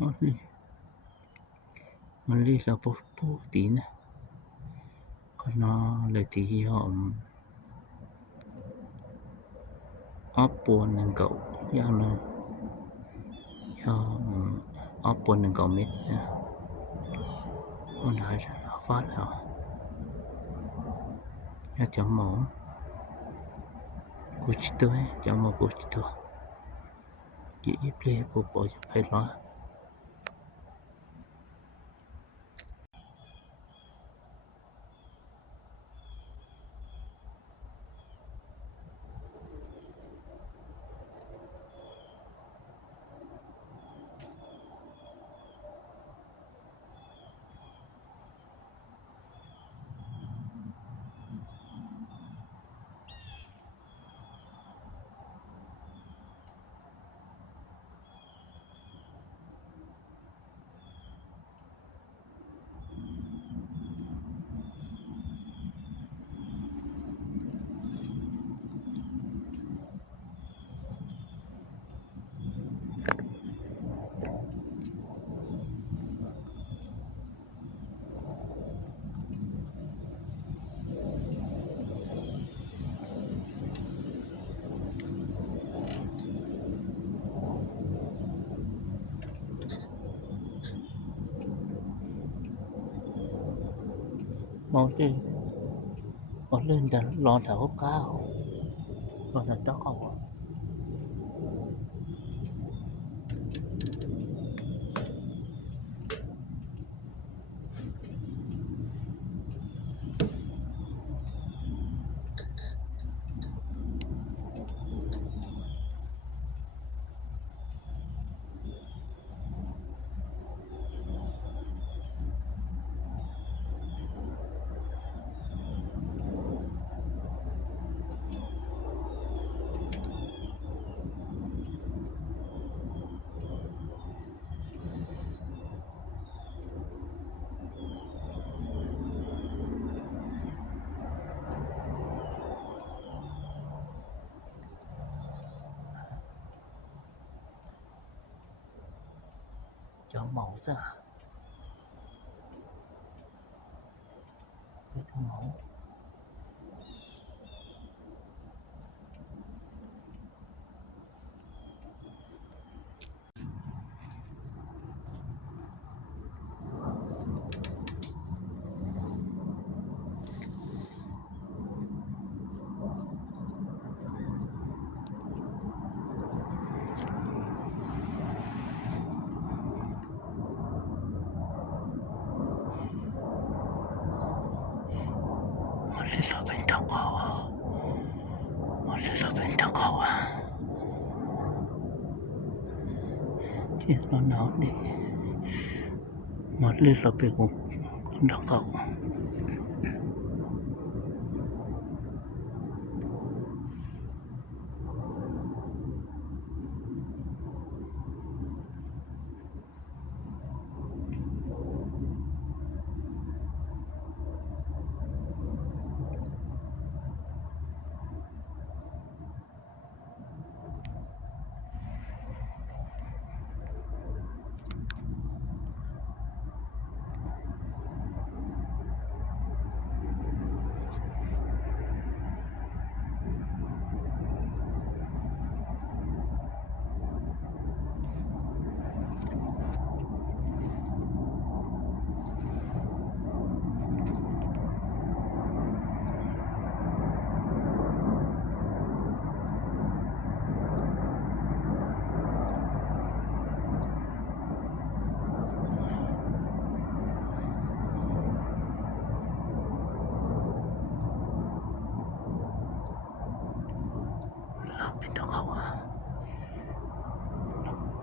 มันรีเราปูตีนะก็นอเลยตีหอมốp1 cậu giao nó ốp1 cậu mét nha con lại phát hả nha chấm mỏ cuchito chấm mỏ cuchito chỉ play phục bộ phải lo món gì món lên đã lon thảo cao lon thảo đó không cho màu ra cái thằng màu Malila Ventakawa. Malila Ventakawa. Chị nó nào đi. Malila Ventakawa.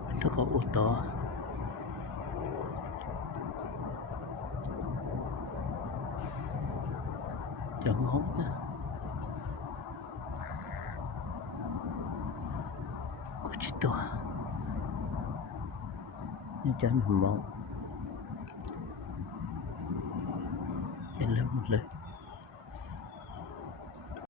Ventakawa Utara. Chẳng hốt ra Cuchito như chân hầm bóng lên một lên